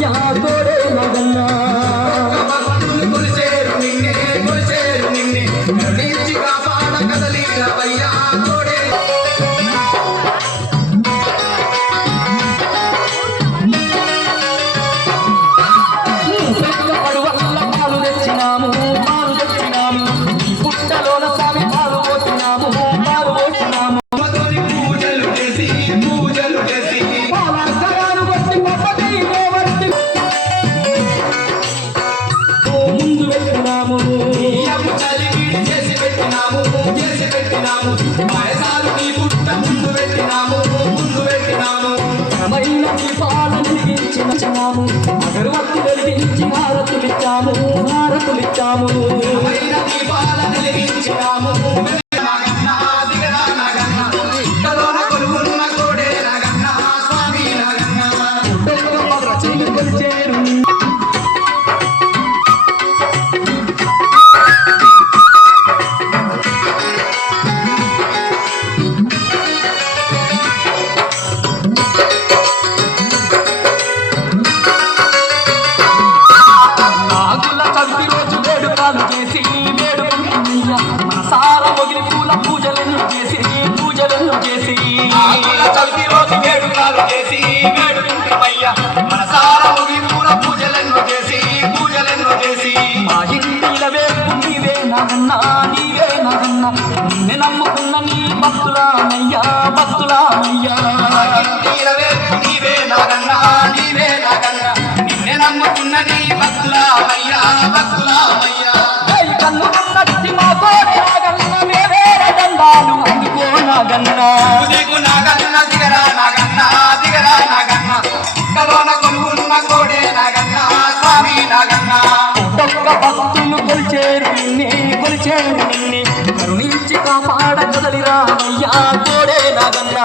ஐயா கோடே மகன்னா అగరవత్తి వెలిగించి హారతులిచ్చాము హారతులిచ్చాము నాలుగు పూజలను చేసి పూజలను చేసి. చవితి రోజు వేడుకలు చేసి వేడుకుంటుమయ్య మనసార ముగింపున పూజలను చేసి పూజలను చేసి. మా ఇంటిల వేపు నీవే నాన్నా నిన్ను కొలిచేరు నిన్నే కొలిచేరు నిన్నే. కరుణించి కాపాడ కదలిరా అయ్యా తోడే నాగన్నా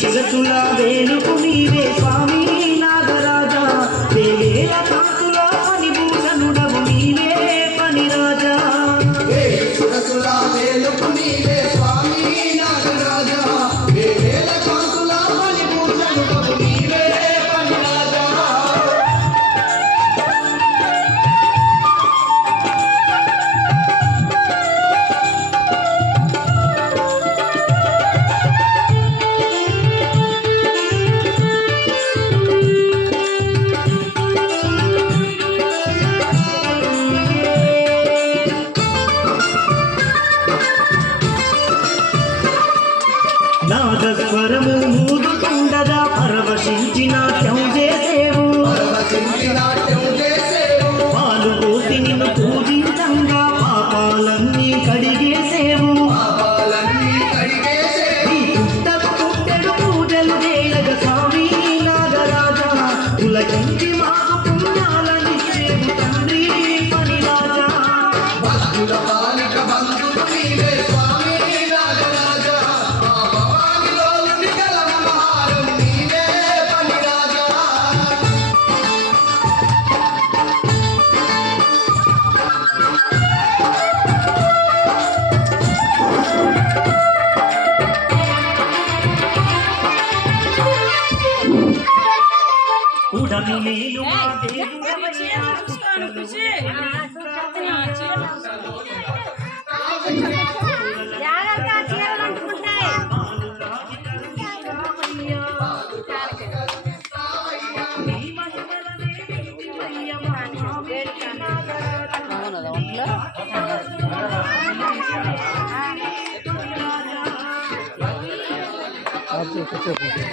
శిరసులా వేలుపు నీవే స్వామి. చెప్పు.